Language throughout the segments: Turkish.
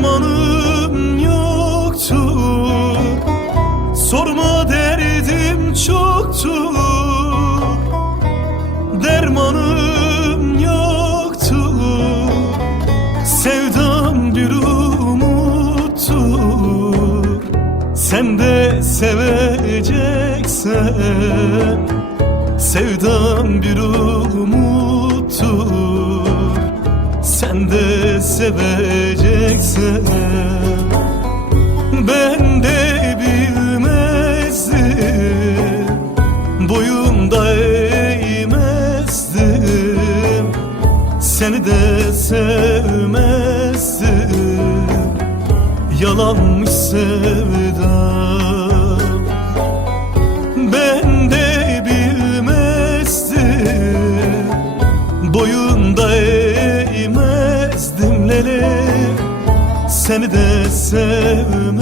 dermanım yoktu Sorma derdim çoktu Dermanım yoktu Sevdam bir umuttur. Sen de seveceksen Sevdam bir umuttur. Sen de seveceksen Ben de bilmezdim Boyunda eğmezdim Seni de sevmezdim. Yalanmış sevdam Seni de sevmezdim.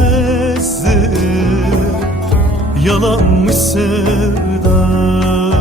Yalanmış sevdam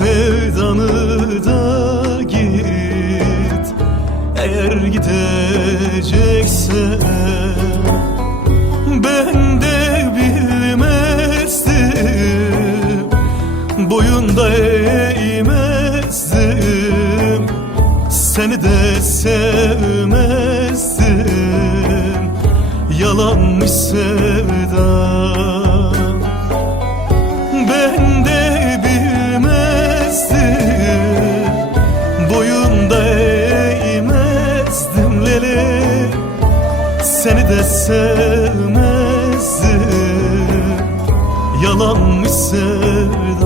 sevdanı da git. Eğer gideceksen Ben de bilmezdim. Boyunda eğmezdim. Seni de sevmezdim. Yalanmış sevdam Seni de sevmezdim. Yalanmış sevdan